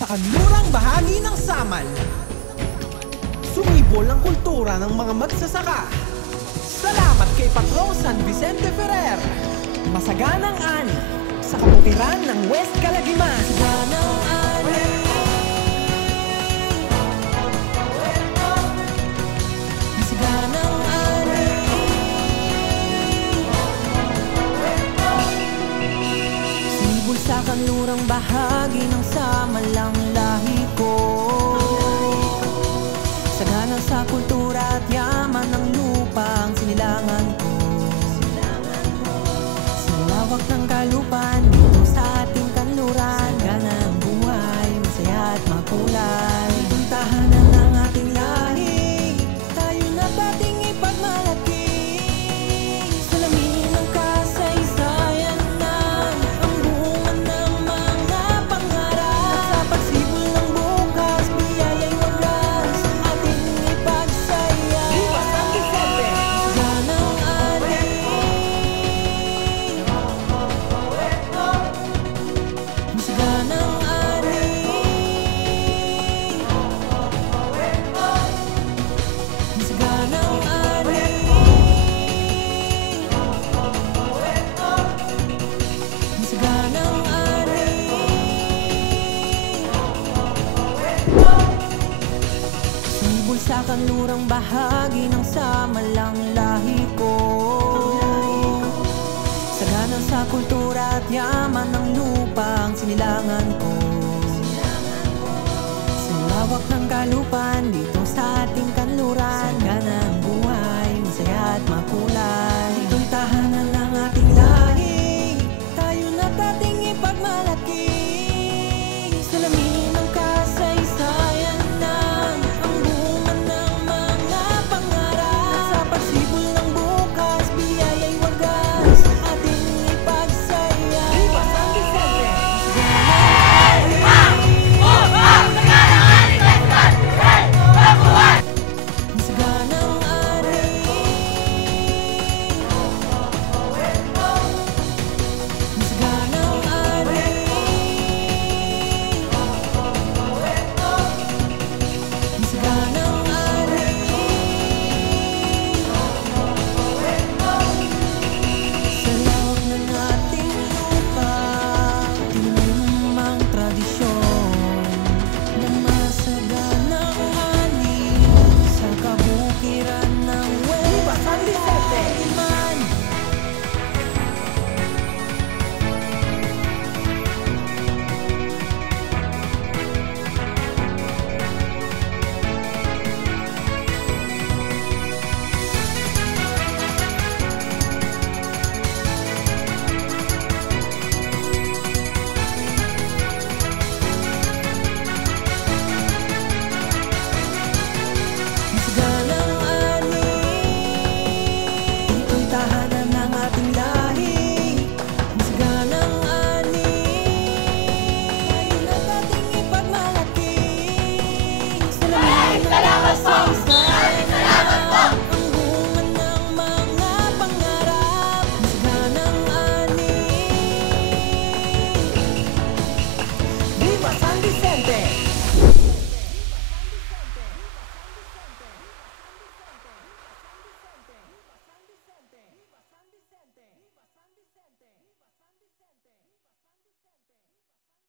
Sa kanlurang bahagi ng Samal, sumibol ang kultura ng mga magsasaka. Salamat kay Patrong San Vicente Ferrer. Masaganang ani sa kaputiran ng West Calagiman. Masaganang ani, masaganang ani, sumibol sa kanlurang bahagi ng Samal ang lahi ko. Sagana sa kultura at yaman ng lupa ang sinilangan ko. Sa lawak ng kalupaan dito sa ating kanluran, sagana ang buhay, masaya at makulay. Itong tahanan ng ating lahi, tayo na bating ipagmalaki. Salamin ng kasaysayan na ang bunga ng mga pangarap. Sa pagsibol ng bukas, biyaya'y wagas ating ipagsaya. Viva San Vicente! Masaganang ani, masaganang ani, masaganang ani, masaganang ani. Sumibol sa kanlurang bahagi ng Samal ang lahi ko. Sagana sa kultura at yaman ng lupa ang sinilangan ko.